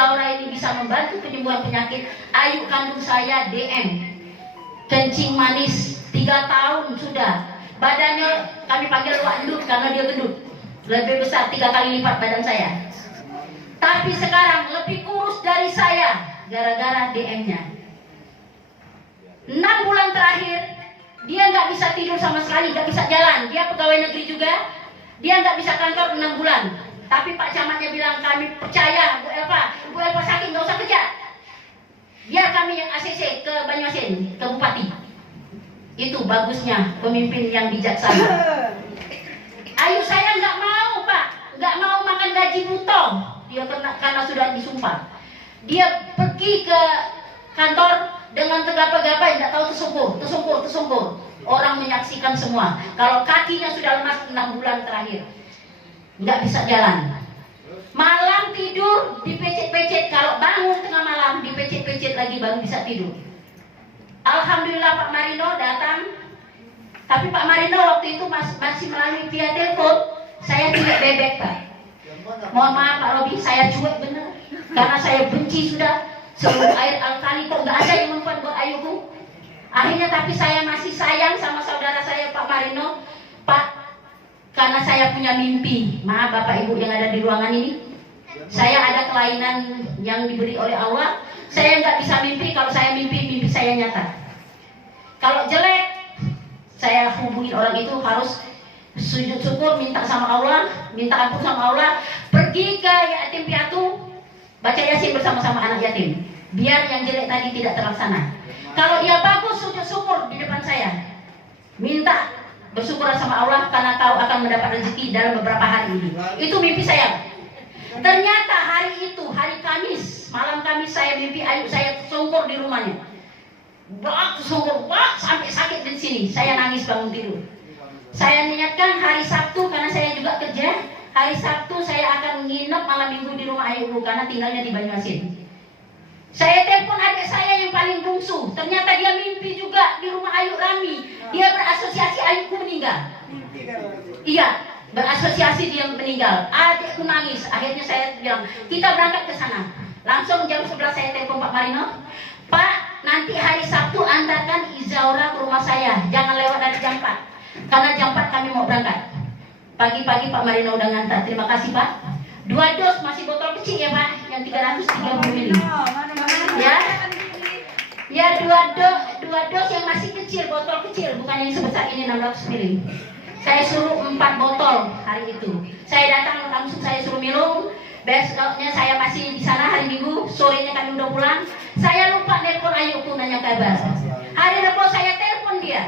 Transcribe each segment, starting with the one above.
Izaura ini bisa membantu penyembuhan penyakit. Ayu kandung saya DM, kencing manis 3 tahun sudah. Badannya kami panggil Wak Endut karena dia gendut, lebih besar 3 kali lipat badan saya. Tapi sekarang lebih kurus dari saya gara-gara DM-nya. 6 bulan terakhir dia nggak bisa tidur sama sekali, nggak bisa jalan. Dia pegawai negeri juga, dia nggak bisa kantor 6 bulan. Tapi Pak Camatnya bilang, kami percaya Bu Elva sakit nggak usah kerja, biar kami yang ACC ke Banyuasin, ke Bupati. Itu bagusnya pemimpin yang bijaksana. Ayu saya nggak mau Pak, nggak mau makan gaji butong. Dia karena sudah disumpah. Dia pergi ke kantor dengan tegap-tegap, nggak tahu tersungkur. Orang menyaksikan semua. Kalau kakinya sudah lemas 6 bulan terakhir, nggak bisa jalan. Malam tidur dipecet-pecet, kalau bangun tengah malam dipecet-pecet lagi baru bisa tidur. Alhamdulillah Pak Marino datang. Tapi Pak Marino waktu itu masih melalui via telepon. Saya tidak bebek Pak. Mohon maaf Pak Robi, saya cuek bener. Karena saya benci sudah seluruh air alkali, kok nggak ada yang membuat buat Ayuku. Akhirnya tapi saya masih sayang sama saudara saya Pak Marino. Pak, karena saya punya mimpi. Maaf Bapak Ibu yang ada di ruangan ini, saya ada kelainan yang diberi oleh Allah. Saya nggak bisa mimpi. Kalau saya mimpi saya nyata. Kalau jelek, saya hubungi orang itu, harus sujud syukur, minta sama Allah, minta ampun sama Allah, pergi ke yatim piatu, baca Yasin bersama-sama anak yatim, biar yang jelek tadi tidak terlaksana. Kalau dia bagus, sujud syukur di depan saya, minta bersyukur sama Allah karena kau akan mendapat rezeki dalam beberapa hari ini. Itu mimpi saya. Ternyata hari itu, hari Kamis, malam Kamis, saya mimpi Ayu saya tersungkur di rumahnya. Tersungkur sampai sakit di sini. Saya nangis bangun tidur. Saya niatkan hari Sabtu, karena saya juga kerja. Hari Sabtu saya akan nginep malam minggu di rumah Ayu karena tinggalnya di Banyuasin. Saya telepon adik saya yang paling bungsu. Ternyata dia mimpi juga di rumah Ayu Rami. Dia berasosiasi Ayuku meninggal. Iya, berasosiasi dia meninggal. Adikku nangis. Akhirnya saya bilang, kita berangkat ke sana. Langsung jam 11 saya telepon Pak Marino. Pak, nanti hari Sabtu antarkan Izaura ke rumah saya. Jangan lewat dari jam 4. Karena jam 4 kami mau berangkat. Pagi-pagi Pak Marino udah ngantar. Terima kasih Pak. 2 dos, masih botol kecil ya Pak, yang 330 ml. Ya. Ya, 2 dos yang masih kecil, botol kecil, bukan yang sebesar ini 600 ml. Saya suruh 4 botol hari itu. Saya datang langsung saya suruh minum. Besoknya saya masih di sana hari Minggu, sorenya kami udah pulang. Saya lupa telepon Ayuku nanya kabar. Hari Rabu saya telepon dia.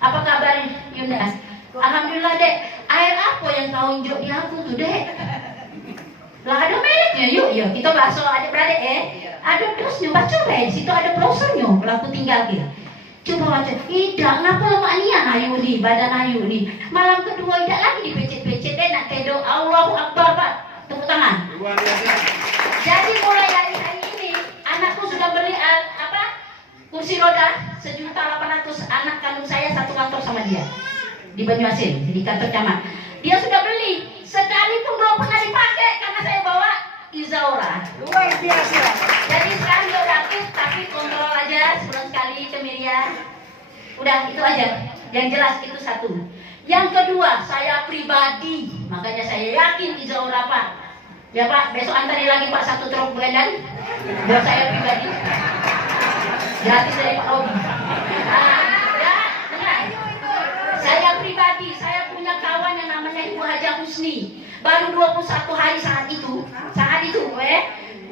Apa kabar Yunda? Alhamdulillah Dek. Air apa yang kau unjuk di aku tuh Dek? Lah ada mereknya, yuk kita bahas soal adik-beradik Ada dosnya, baca di situ ada browsernya, pelaku tinggal gitu. Coba baca, tidak, ngapa lemak nian Ayu nih, badan Ayu nih. Malam kedua tidak lagi dipecet-pecet deh, nak tedo Allahu Akbar Pak. Tepuk tangan. Jadi mulai dari hari ini anakku sudah beli kursi roda 1.800.000. Anak kandung saya satu kantor sama dia di Banyuasin, di kantor camat. Dia sudah beli, sekalipun belum pernah dipakai karena saya bawa Izaura. Luar biasa. Jadi sekarang dia udah aktif, tapi kontrol aja sebulan sekali ke Miriam. Udah itu aja. Yang jelas itu satu. Yang kedua, saya pribadi, makanya saya yakin Izaura Pak. Ya Pak, besok antarin lagi Pak 1 truk belendan. Biar saya pribadi. Gratis dari Pak Robi. Ya, dengar. Saya pribadi, saya punya kawan yang namanya Ibu Haja Husni. Baru 21 hari saat itu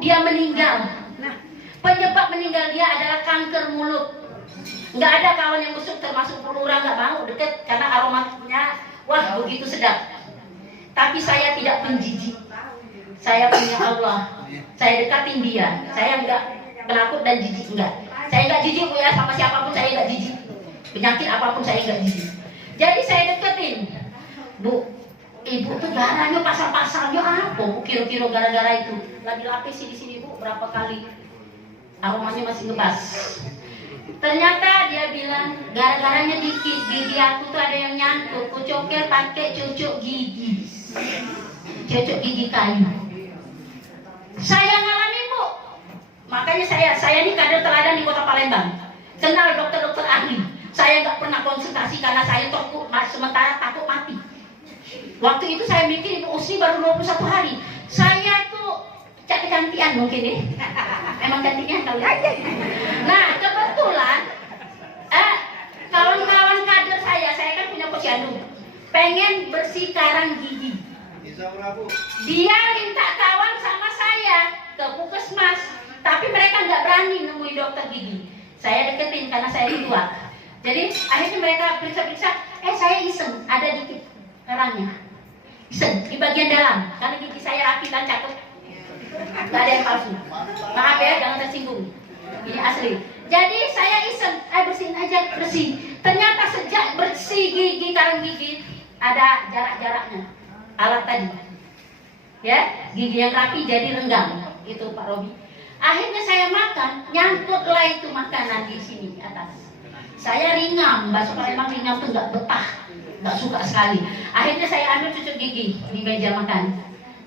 dia meninggal. Penyebab meninggal dia adalah kanker mulut. Nggak ada kawan yang busuk, termasuk lurah nggak mau deket karena aromanya wah begitu sedap. Tapi saya tidak penjijik. Saya punya Allah. Saya dekatin dia. Saya nggak penakut dan jijik enggak. Saya nggak jijik Bu ya, sama siapapun saya nggak jijik. Penyakit apapun saya nggak jijik. Jadi saya deketin. Bu, Ibu tuh darahnya pasar-pasarnya apa? Bu, kira-kira gara-gara itu. Lagi lapis di sini Bu, berapa kali. Aromanya masih ngebas. Ternyata dia bilang gara-garanya dikit, gigi aku tuh ada yang nyangkut. Kucokir pakai cucuk gigi. Cucuk gigi kayu. Saya ngalah Makanya saya ini kader teladan di Kota Palembang. Kenal dokter-dokter ahli. Saya nggak pernah konsultasi karena saya takut, sementara takut mati. Waktu itu saya mikir Ibu Usri baru 21 hari. Saya tuh kecantikan mungkin ya. Emang cantiknya kali ya. Nah kebetulan kawan-kawan kader saya kan punya posyandu, pengen bersih karang gigi. Dia minta kawan sama saya ke puskesmas, tapi mereka nggak berani nemuin dokter gigi. Saya deketin karena saya tua. Jadi akhirnya mereka periksa-periksa, saya iseng, ada dikit karangnya. Iseng di bagian dalam, karena gigi saya rapi dan cakep, nggak ada yang palsu. Maaf ya, jangan tersinggung. Ini asli. Jadi saya iseng, bersihin aja, bersih. Ternyata sejak bersih gigi, karang gigi, ada jarak-jaraknya. Alat tadi, ya, gigi yang rapi jadi renggang. Itu Pak Robi. Akhirnya saya makan, nyangkutlah itu makanan di sini atas. Saya ringam, bahasa Palembang ringam tuh nggak betah, nggak suka sekali. Akhirnya saya ambil cucuk gigi di meja makan.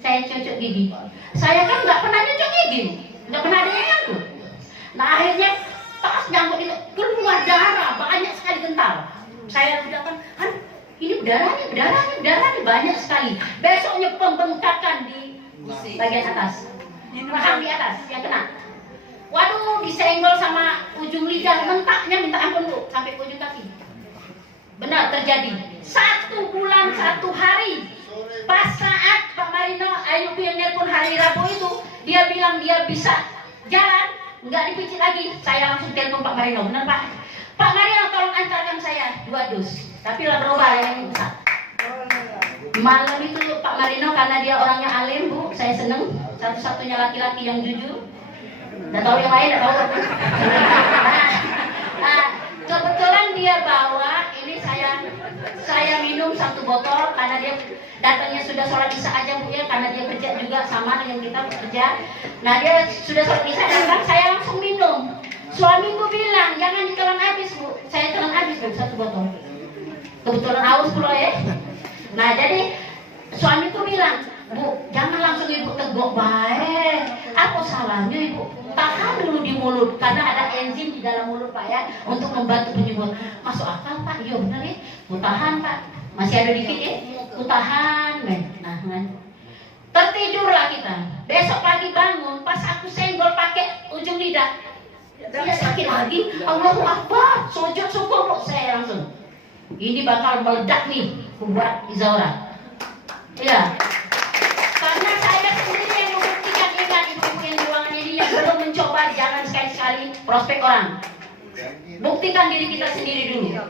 Saya cucuk gigi. Saya kan nggak pernah cucuk gigi, nggak pernah ada yang nyangkut. Nah akhirnya pas nyangkut itu keluar darah banyak sekali kental. Saya udah kan, ini berdarah banyak sekali. Besoknya pembengkakan di bagian atas, rahang di atas yang kena. Waduh, disenggol sama ujung lidah, mentaknya minta ampun Bu, sampai ujung kaki. Benar terjadi. 1 bulan 1 hari. Pas saat Pak Marino Ayubi yang nelpon hari Rabu itu, dia bilang dia bisa jalan, nggak dipicit lagi. Saya langsung telepon Pak Marino, benar Pak? Pak Marino tolong antarkan saya 2 dus, tapi lah berubah yang besar. Malam itu Pak Marino karena dia orangnya alim Bu, saya seneng, satu-satunya laki-laki yang jujur. Nggak tahu yang lain, nggak tahu. Nah, kebetulan dia bawa ini, saya minum 1 botol karena dia datangnya sudah sholat isya aja Bu ya, karena dia kerja juga sama dengan kita bekerja. Nah dia sudah sholat isya datang, saya langsung minum. Suamiku bilang jangan ditelan habis Bu, saya telan habis Bu 1 botol. Kebetulan haus pula ya. Nah jadi suamiku bilang, Bu jangan langsung Ibu teguk baik. Apa salahnya Ibu? Tahan dulu di mulut karena ada enzim di dalam mulut Pak ya untuk membantu penyembuhan. Masuk akal Pak? Iya benar ya. Ku tahan Pak. Masih ada dikit ya. Ku tahan. Nah, tertidurlah kita. Besok pagi bangun, pas aku senggol pakai ujung lidah, dia sakit lagi. Allahu Akbar. Sujud syukur saya langsung. Ini bakal meledak nih buat Izaura. Iya. Karena saya sendiri yang membuktikan, ingat ibu-ibu yang di ruangan ini yang belum mencoba, jangan sekali-sekali prospek orang. Buktikan diri kita sendiri dulu.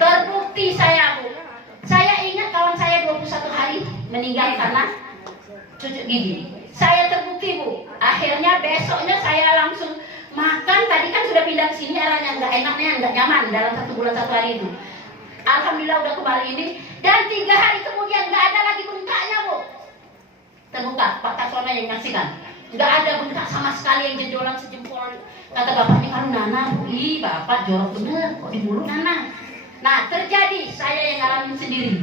Terbukti saya Bu. Saya ingat kawan saya 21 hari meninggal karena cucuk gigi. Saya terbukti Bu. Akhirnya besoknya saya langsung makan. Tadi kan sudah pindah ke sini, arahnya nggak enaknya, nggak nyaman dalam 1 bulan 1 hari itu. Alhamdulillah udah kembali ini. Dan 3 hari kemudian nggak ada lagi bengkaknya Bu. Terbuka, Pak Taswana yang nyaksikan. Nggak ada bengkak sama sekali yang jejolan sejempol. Kata bapaknya, kalau Nana Bu, ih bapak jorok bener, kok di mulut Nana. Nah terjadi, saya yang ngalamin sendiri.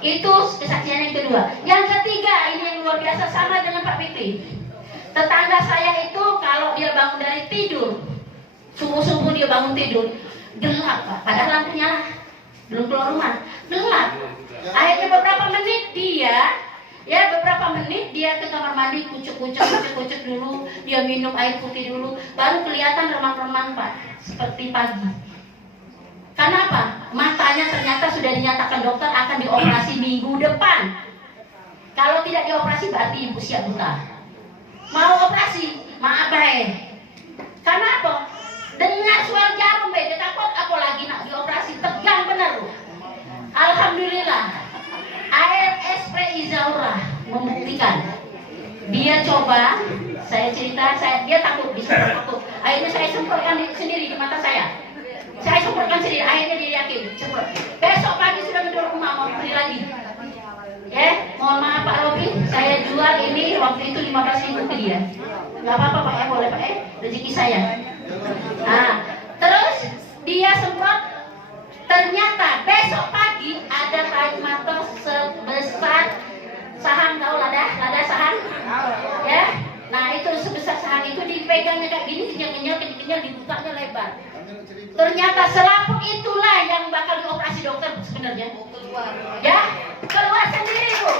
Itu kesaksian yang kedua. Yang ketiga, ini yang luar biasa, sama dengan Pak Fikri. Tetangga saya itu kalau dia bangun dari tidur, subuh-subuh dia bangun tidur, gelap Pak, padahal lampu nyala, belum keluar rumah, gelap. Akhirnya beberapa menit dia ke kamar mandi, kucuk dulu, dia minum air putih dulu, baru kelihatan remang-remang Pak, seperti pagi. Kenapa? Matanya ternyata sudah dinyatakan dokter akan dioperasi minggu depan. Kalau tidak dioperasi berarti ibu siap buta. Mau operasi, maaf baik. Kenapa? Dengar suara jarum dia takut aku lagi nak dioperasi, tegang benar loh. Alhamdulillah. ARSP Izaura membuktikan. Dia coba, saya cerita, dia takut, takut. Akhirnya saya semprotkan sendiri di mata saya. Saya semprotkan sendiri, akhirnya dia yakin, semprot. Besok pagi sudah gedor rumah, mau beli lagi. Mohon maaf Pak Robi, saya jual ini waktu itu 15.000 ke dia. Gak apa-apa Pak boleh Pak rezeki saya. Nah, terus dia semprot, ternyata besok pagi ada tarik mata sebesar sahan, tahu lada sahan? Ya, nah itu sebesar sahan itu dipegangnya kayak gini, kenyal, dibukanya lebar. Ternyata selaput itulah yang bakal dioperasi dokter sebenarnya. Ya, keluar sendiri Bu.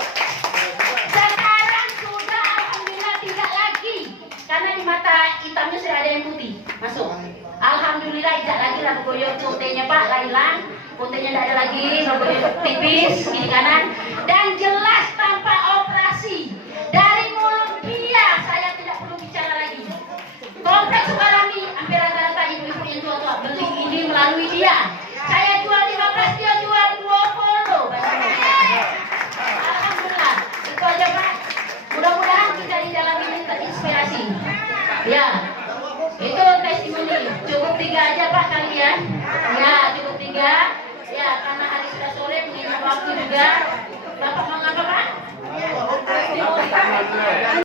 Sekarang sudah alhamdulillah tidak lagi, karena di mata hitamnya sudah ada yang putih masuk. Alhamdulillah tidak lagi lah goyang putihnya Pak, hilang. Putihnya tidak ada lagi, tipis kiri kanan, dan jelas tanpa operasi. Dari mulut dia saya tidak perlu bicara lagi. Kompleks Sukarami hampir rata-rata ibu-ibu yang tua-tua beli ini melalui dia. Saya jual 15, dia jual 20. Alhamdulillah. Itu aja Pak. Mudah-mudahan kita di dalam ini terinspirasi. Ya, itu testimoni. Cukup 3 aja Pak kalian. Ya, cukup 3. Ya, karena hari sudah sore mengingat waktu juga. Bapak mau ngapa Pak?